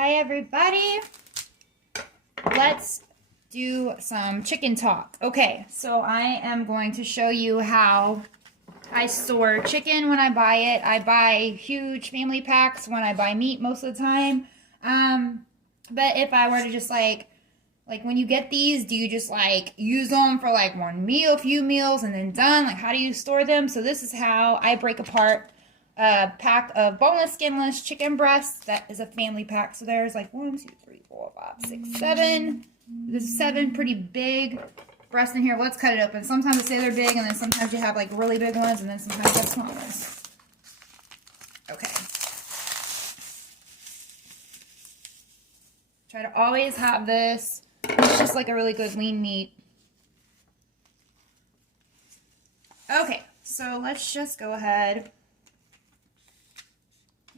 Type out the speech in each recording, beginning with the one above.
Hi everybody. Let's do some chicken talk. Okay, so I am going to show you how I store chicken when I buy it. I buy huge family packs when I buy meat most of the time. But if I were to just like when you get these, do you just like use them for like one meal, a few meals, and then done? Like how do you store them? So this is how I break apart a pack of boneless, skinless chicken breasts. That is a family pack. So there's like 1, 2, 3, 4, 5, 6, 7. There's 7 pretty big breasts in here. Let's cut it open. Sometimes they say they're big, and then sometimes you have like really big ones, and then sometimes you have small ones. Okay. Try to always have this. It's just like a really good lean meat. Okay, so let's just go ahead.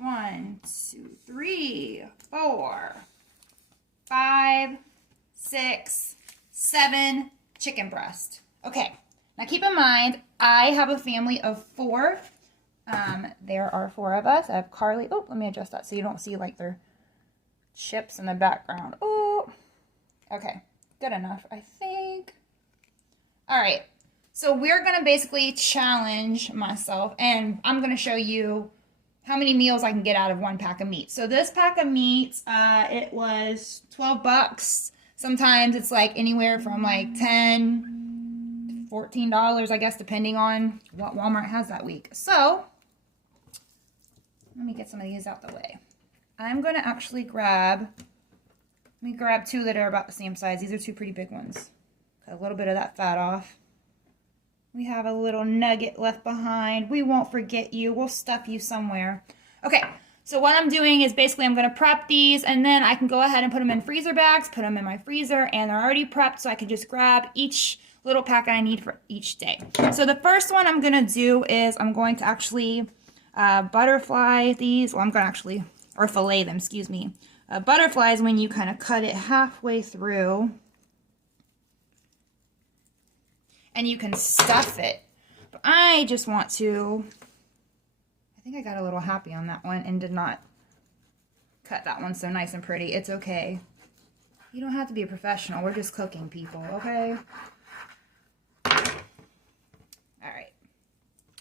1, 2, 3, 4, 5, 6, 7 chicken breast. Okay, now keep in mind, I have a family of 4. There are 4 of us. I have Carly. Oh, let me adjust that so you don't see like their chips in the background. Oh, okay, good enough, I think. All right, so we're gonna basically challenge myself, and I'm gonna show you how many meals I can get out of one pack of meat. So this pack of meat, it was $12. Sometimes it's like anywhere from like $10 to $14, I guess, depending on what Walmart has that week. So let me get some of these out the way. I'm going to actually grab 2 that are about the same size. These are 2 pretty big ones. Cut a little bit of that fat off. We have a little nugget left behind. We won't forget you. We'll stuff you somewhere. Okay, so what I'm doing is basically I'm going to prep these, and then I can go ahead and put them in freezer bags, put them in my freezer, and they're already prepped, so I can just grab each little packet I need for each day. So the first one I'm going to do is I'm going to actually butterfly these. Well, I'm going to actually, or fillet them, excuse me. Butterfly is when you kind of cut it halfway through, and you can stuff it. But I just want to, I think I got a little happy on that one and did not cut that one so nice and pretty. It's okay. You don't have to be a professional. We're just cooking, people, okay? All right.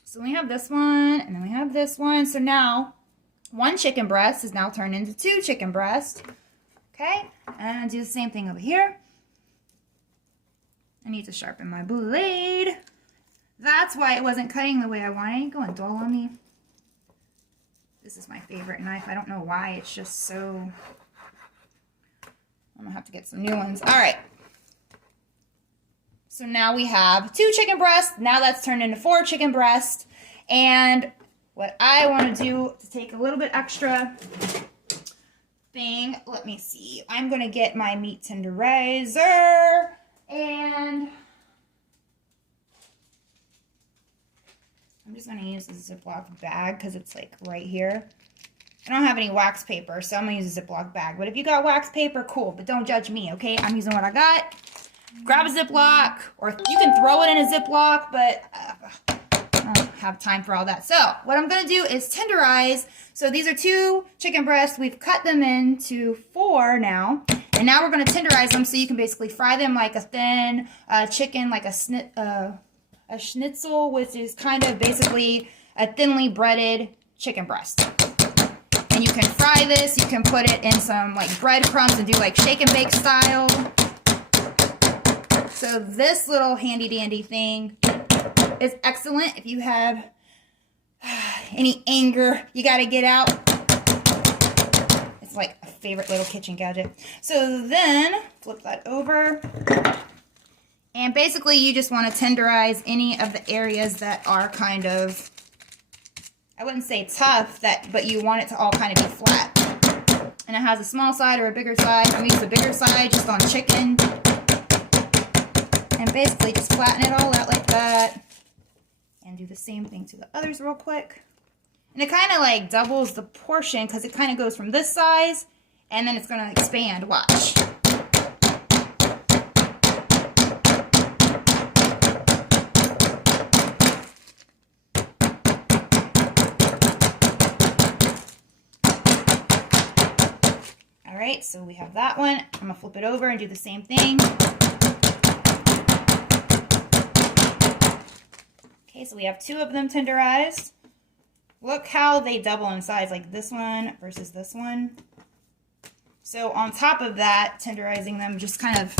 So we have this one, and then we have this one. So now, 1 chicken breast is now turned into 2 chicken breasts. Okay? And do the same thing over here. I need to sharpen my blade. That's why it wasn't cutting the way I wanted. Ain't going dull on me. This is my favorite knife. I don't know why. It's just so... I'm going to have to get some new ones. All right. So now we have 2 chicken breasts. Now that's turned into 4 chicken breasts. And what I want to do to take a little bit extra thing, let me see. I'm going to get my meat tenderizer. And I'm just going to use a Ziploc bag because it's like right here. I don't have any wax paper, so I'm going to use a Ziploc bag. But if you got wax paper, cool. But don't judge me, okay? I'm using what I got. Grab a Ziploc, or you can throw it in a Ziploc, but I don't have time for all that. So what I'm going to do is tenderize. So these are 2 chicken breasts. We've cut them into 4 now. And now we're going to tenderize them so you can basically fry them like a thin chicken, like a schnitzel, which is kind of basically a thinly breaded chicken breast. And you can fry this. You can put it in some like breadcrumbs and do like shake and bake style. So this little handy dandy thing is excellent if you have any anger you got to get out. It's like a favorite little kitchen gadget. So then flip that over. And basically you just want to tenderize any of the areas that are kind of, I wouldn't say tough, but you want it to all kind of be flat. And it has a small side or a bigger side. I'm using the bigger side just on chicken. And basically just flatten it all out like that. And do the same thing to the others real quick. And it kind of like doubles the portion because it kind of goes from this size and then it's going to expand. Watch. right, so we have that one. I'm gonna flip it over and do the same thing. Okay, so we have 2 of them tenderized. Look how they double in size, like this one versus this one. So on top of that, tenderizing them, just kind of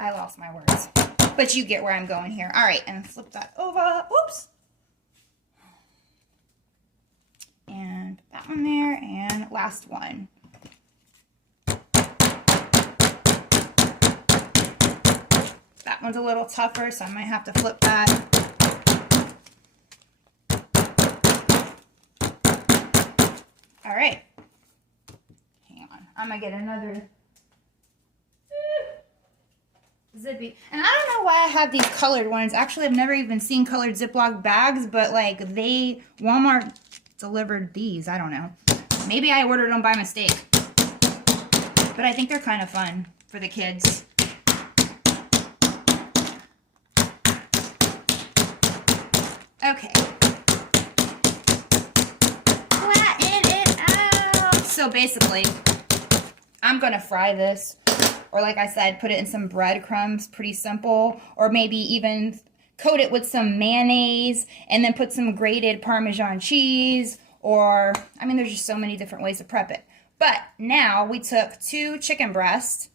I lost my words, but you get where I'm going here. All right, and flip that over. Oops. And put that one there, and last one. That one's a little tougher, so I might have to flip that. All right. Hang on. I'm going to get another zippy. And I don't know why I have these colored ones. Actually, I've never even seen colored Ziploc bags, but like Walmart delivered these. I don't know. Maybe I ordered them by mistake. But I think they're kind of fun for the kids. Okay. Flatten it out. So basically, I'm going to fry this. Or like I said, put it in some breadcrumbs. Pretty simple. Or maybe even coat it with some mayonnaise. And then put some grated Parmesan cheese. Or, I mean, there's just so many different ways to prep it. But now we took 2 chicken breasts.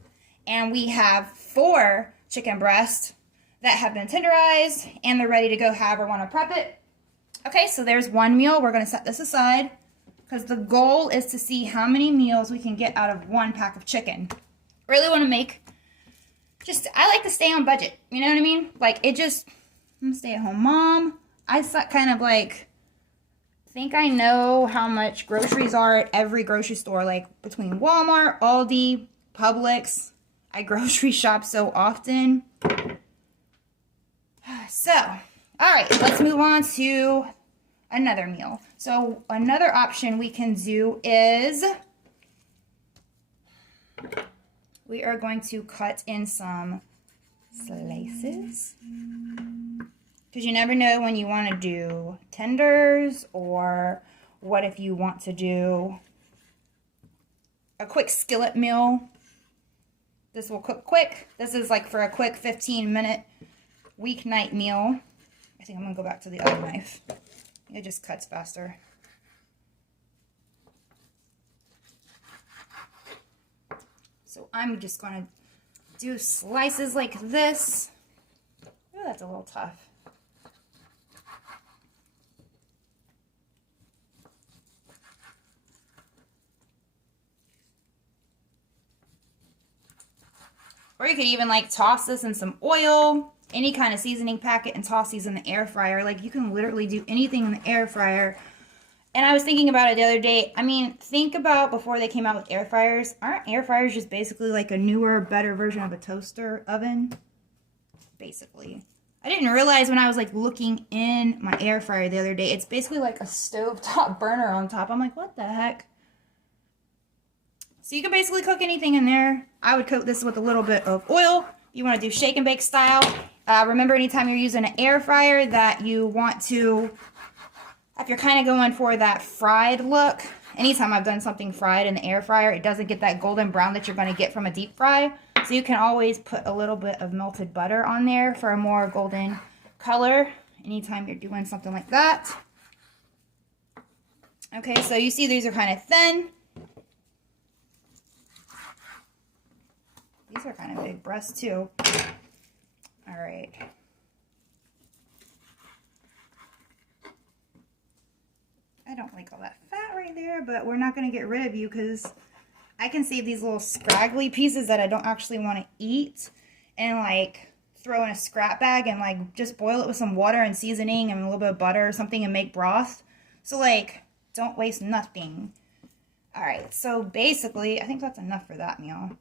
And we have 4 chicken breasts that have been tenderized and they're ready to go however want to prep it. Okay, so there's one meal. We're going to set this aside because the goal is to see how many meals we can get out of 1 pack of chicken. Really want to make, I like to stay on budget. You know what I mean? Like I'm a stay-at-home mom. I kind of like think I know how much groceries are at every grocery store, like between Walmart, Aldi, Publix. I grocery shop so often. So, all right, let's move on to another meal. So another option we can do is we are going to cut in some slices. Because you never know when you want to do tenders, or what if you want to do a quick skillet meal. This will cook quick. This is like for a quick 15-minute weeknight meal. I think I'm going to go back to the other knife. It just cuts faster. So I'm just going to do slices like this. Oh, that's a little tough. Or you could even like toss this in some oil, any kind of seasoning packet, and toss these in the air fryer. Like you can literally do anything in the air fryer. And I was thinking about it the other day. I mean, think about before they came out with air fryers. Aren't air fryers just basically like a newer, better version of a toaster oven? Basically. I didn't realize when I was like looking in my air fryer the other day, it's basically like a stovetop burner on top. I'm like, what the heck? So you can basically cook anything in there. I would coat this with a little bit of oil. You want to do shake and bake style. Remember, anytime you're using an air fryer that you want to, if you're kind of going for that fried look, anytime I've done something fried in the air fryer, it doesn't get that golden brown that you're going to get from a deep fry. So you can always put a little bit of melted butter on there for a more golden color anytime you're doing something like that. Okay, so you see these are kind of thin. These are kind of big breasts too. All right. I don't like all that fat right there, but we're not going to get rid of you because I can save these little scraggly pieces that I don't actually want to eat and like throw in a scrap bag and like just boil it with some water and seasoning and a little bit of butter or something and make broth. So like, don't waste nothing. All right, so basically, I think that's enough for that meal.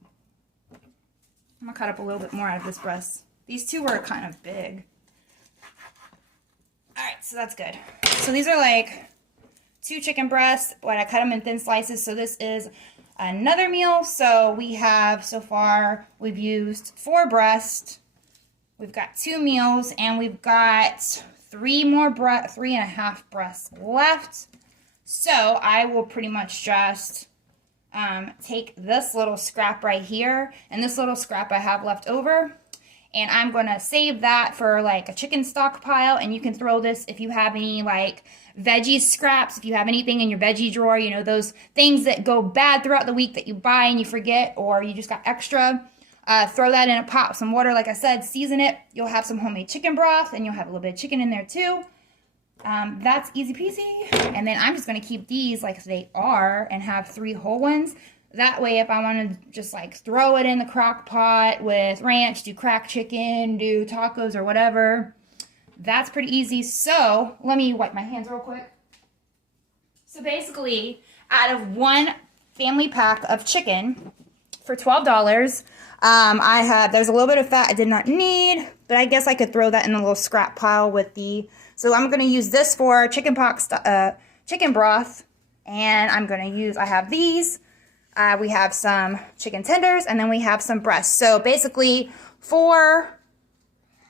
I'm going to cut up a little bit more out of this breast. These two were kind of big. Alright, so that's good. So these are like 2 chicken breasts, but I cut them in thin slices. So this is another meal. So we have, so far, we've used 4 breasts, We've got 2 meals, and we've got 3.5 breasts left. So I will pretty much just take this little scrap right here, and this little scrap I have left over, and I'm going to save that for like a chicken stockpile. And you can throw this if you have any like veggie scraps, if you have anything in your veggie drawer, you know, those things that go bad throughout the week that you buy and you forget, or you just got extra. Throw that in a pot with some water, like I said, season it. You'll have some homemade chicken broth, and you'll have a little bit of chicken in there too. That's easy peasy. And then I'm just going to keep these like they are and have 3 whole ones. That way, if I want to just like throw it in the crock pot with ranch, do cracked chicken, do tacos or whatever, that's pretty easy. So let me wipe my hands real quick. So basically, out of one family pack of chicken for $12, there's a little bit of fat I did not need, but I guess I could throw that in the little scrap pile with so I'm going to use this for chicken broth, and I have these. We have some chicken tenders, and then we have some breasts. So basically 4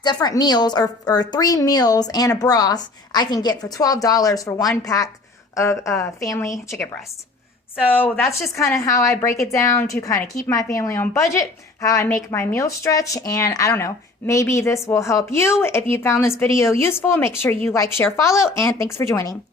different meals, or 3 meals and a broth I can get for $12 for 1 pack of family chicken breast. So that's just kind of how I break it down to kind of keep my family on budget, how I make my meal stretch, and I don't know, maybe this will help you. If you found this video useful, make sure you like, share, follow, and thanks for joining.